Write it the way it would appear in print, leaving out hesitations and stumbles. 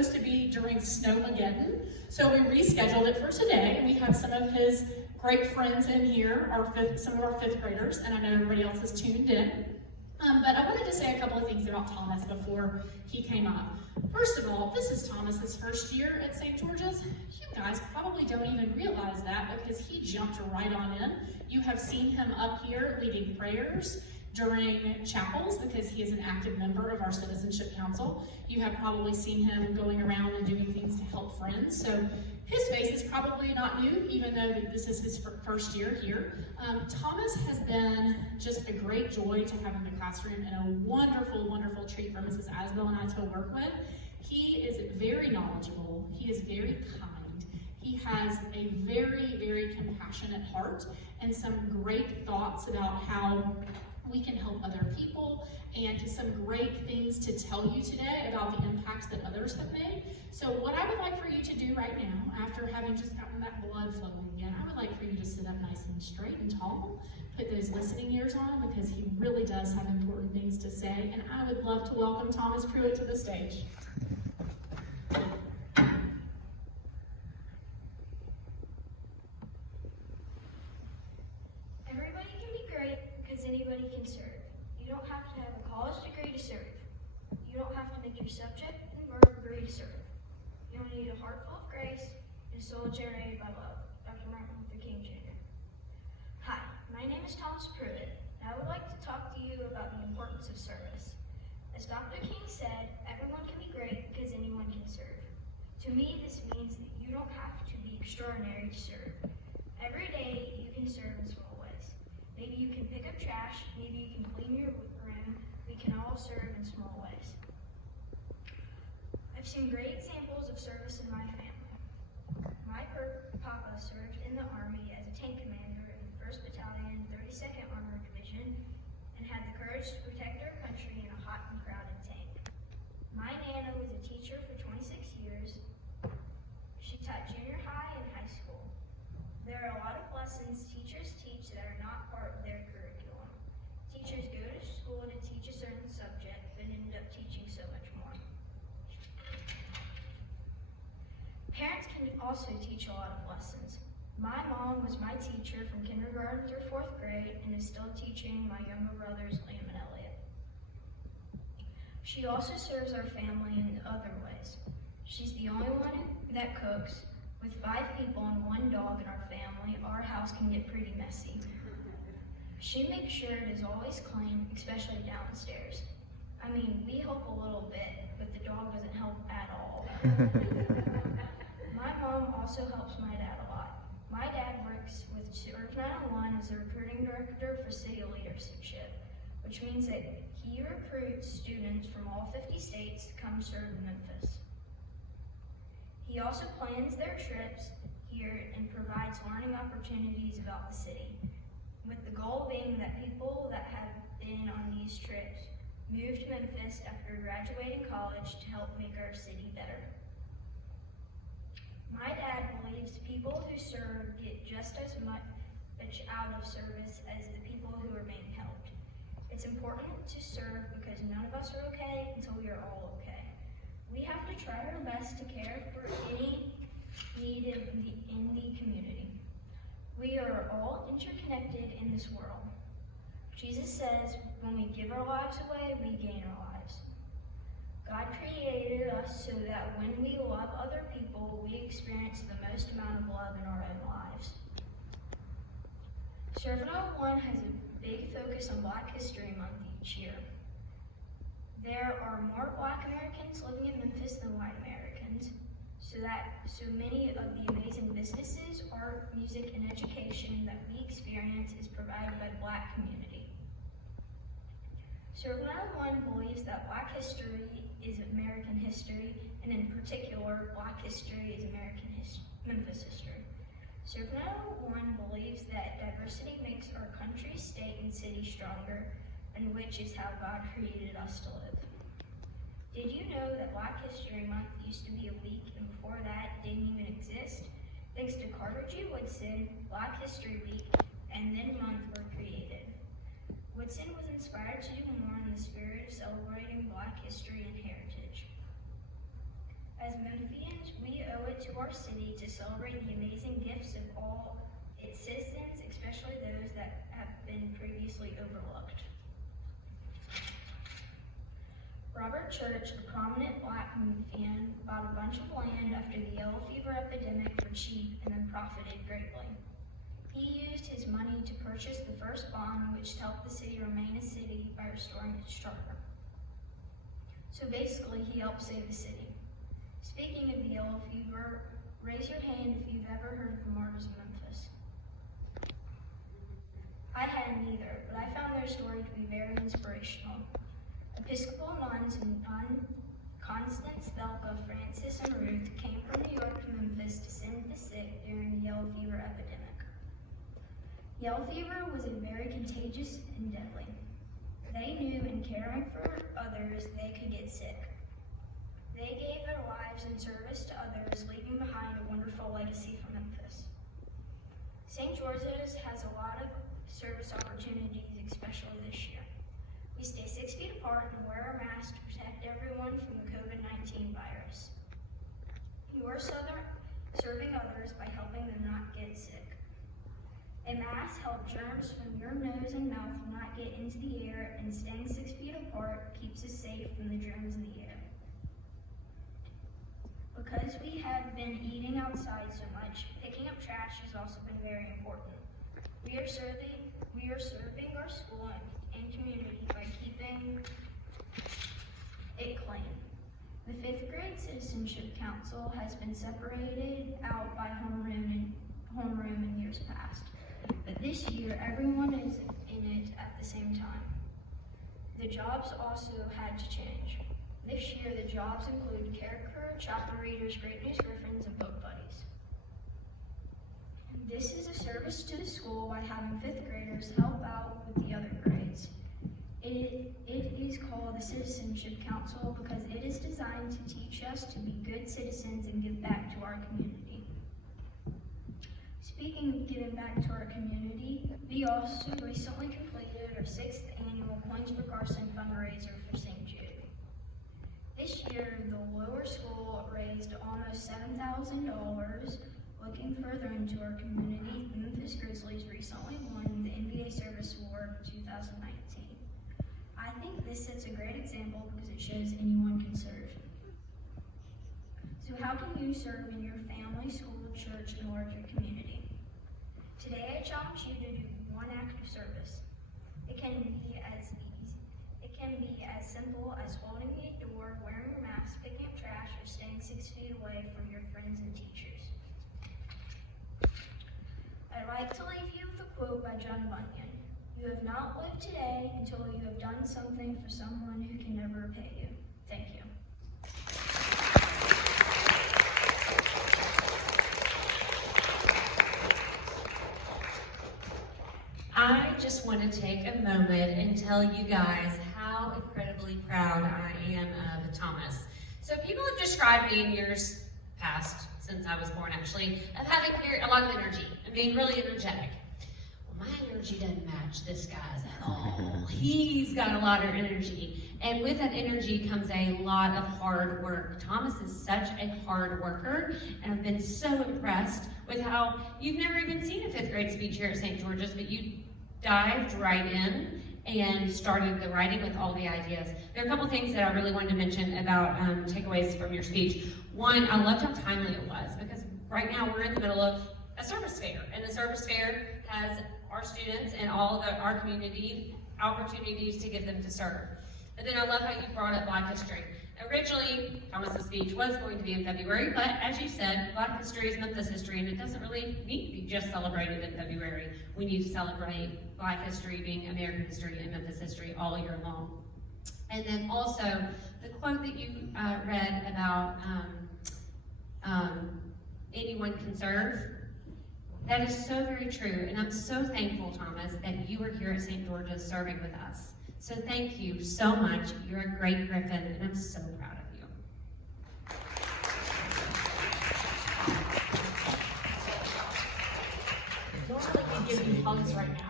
To be during Snowmageddon, so we rescheduled it for today, and we have some of his great friends in here, some of our fifth graders, and I know everybody else is tuned in. But I wanted to say a couple of things about Thomas before he came up. First of all, this is Thomas's first year at St. George's. You guys probably don't even realize that because he jumped right on in. You have seen him up here leading prayers during chapels because he is an active member of our Citizenship Council. You have probably seen him going around and doing things to help friends. So his face is probably not new, even though this is his first year here. Thomas has been just a great joy to have in the classroom and a wonderful, wonderful treat for Mrs. Asbell and I to work with. He is very knowledgeable. He is very kind. He has a very, very compassionate heart and some great thoughts about how we can help other people, and some great things to tell you today about the impact that others have made. So what I would like for you to do right now, after having just gotten that blood flowing again, I would like for you to sit up nice and straight and tall, put those listening ears on, because he really does have important things to say, and I would love to welcome Thomas Pruett to the stage. Everybody can be great because anybody can serve. You don't have to have a college degree to serve. You don't have to make your subject and verb agree to serve. You don't need a heart full of grace and a soul generated by love. Dr. Martin Luther King Jr. Hi, my name is Thomas Pruett, and I would like to talk to you about the importance of service. As Dr. King said, everyone can be great because anyone can serve. To me, this means that you don't have to be extraordinary to serve. Every day, you can serve in small ways. Maybe you can pick up trash, maybe you can clean your room. We can all serve in small ways. I've seen great examples of service in my family. My papa served in the Army as a tank commander in the 1st Battalion, 32nd Armored Division, and had the courage to protect our country in a hot and crowded tank. My Nana was a teacher for 26 years. She taught junior high and high school. There are a lot of lessons teachers teach that are not part of their curriculum. Teachers go to school to teach a certain subject, but end up teaching so much more. Parents can also teach a lot of lessons. My mom was my teacher from kindergarten through 4th grade and is still teaching my younger brothers, Liam and Elliot. She also serves our family in other ways. She's the only one that cooks. With 5 people and 1 dog in our family, our house can get pretty messy. She makes sure it is always clean, especially downstairs. I mean, we help a little bit, but the dog doesn't help at all. My mom also helps my dad a lot. My dad works with Serve 901 as the recruiting director for city leadership, which means that he recruits students from all 50 states to come serve in Memphis. He also plans their trips here and provides learning opportunities about the city, with the goal being that people that have been on these trips move to Memphis after graduating college to help make our city better. My dad believes people who serve get just as much out of service as the people who are being helped. It's important to serve because none of us are okay until we are all okay. We have to try our best to care for any need in the community. We are all interconnected in this world. Jesus says, when we give our lives away, we gain our lives. God created us so that when we love other people, we experience the most amount of love in our own lives. Serve 901 has a big focus on Black History Month each year. There are more Black Americans living in Memphis than white Americans, so many of the amazing businesses, art, music, and education that we experience is provided by the Black community. Serve 901 believes that Black history is American history, and in particular, Black history is Memphis history. Serve 901 believes that diversity makes our country, state, and city stronger, and which is how God created us to live. Did you know that Black History Month used to be a week, and before that it didn't even exist? Thanks to Carter G. Woodson, Black History Week and then month were created. Woodson was inspired to do more in the spirit of celebrating Black history and heritage. As Memphians, we owe it to our city to celebrate the amazing gifts of all its citizens, especially those that have been previously overlooked. Robert Church, a prominent black Memphian, bought a bunch of land after the yellow fever epidemic for cheap and then profited greatly. He used his money to purchase the first bond, which helped the city remain a city by restoring its charter. So basically, he helped save the city. Speaking of the yellow fever, raise your hand if you've ever heard of the martyrs of Memphis. I hadn't either, but I found their story to be very inspirational. Episcopal nuns and Constance, Thelka, Francis, and Ruth came from New York to Memphis to send the sick during the yellow fever epidemic. Yellow fever was very contagious and deadly. They knew in caring for others, they could get sick. They gave their lives in service to others, leaving behind a wonderful legacy for Memphis. St. George's has a lot of service opportunities, especially this year. We stay 6 feet apart and wear a mask to protect everyone from the COVID-19 virus. You are serving others by helping them not get sick. A mask helps germs from your nose and mouth not get into the air, and staying 6 feet apart keeps us safe from the germs in the air. Because we have been eating outside so much, picking up trash has also been very important. We are serving our school and community by keeping it clean. The 5th grade Citizenship Council has been separated out by homeroom in years past. But this year, everyone is in it at the same time. The jobs also had to change. This year, the jobs include care crew, chapter readers, Great News Griffins, and book buddies. This is a service to the school by having 5th graders help out with the other grades. It is called the Citizenship Council because it is designed to teach us to be good citizens and give back to our community. Speaking of giving back to our community, we also recently completed our 6th annual Coins for Carson fundraiser for St. Jude. This year, the lower school raised almost $7,000. Looking further into our community, the Memphis Grizzlies recently won the NBA Service Award for 2019. I think this sets a great example because it shows anyone can serve. So how can you serve in your family, school, church, and larger community? Today I challenge you to do one act of service. It can be as simple as holding the door, wearing a mask, picking up trash, or staying 6 feet away from your friends and teachers. I'd like to leave you with a quote by John Bunyan. You have not lived today until you have done something for someone who can never repay you. Thank you. I just want to take a moment and tell you guys how incredibly proud I am of Thomas. So people have described me in years past, since I was born actually, of having a lot of energy and being really energetic. Well, my energy doesn't match this guy's at all. He's got a lot of energy. And with that energy comes a lot of hard work. Thomas is such a hard worker, and I've been so impressed with how you've never even seen a 5th grade speech here at St. George's, but you dived right in and started the writing with all the ideas. There are a couple things that I really wanted to mention about takeaways from your speech. One, I loved how timely it was, because right now we're in the middle of a service fair, and the service fair has our students and all of our community opportunities to get them to serve. And then I love how you brought up Black history. Originally, Thomas's speech was going to be in February, but as you said, Black history is Memphis history, and it doesn't really need to be just celebrated in February. We need to celebrate Black history being American history and Memphis history all year long. And then also, the quote that you read about anyone can serve, that is so very true, and I'm so thankful, Thomas, that you are here at St. George's serving with us. So thank you so much. You're a great Griffin, and I'm so proud of you. Normally we give you hugs right now.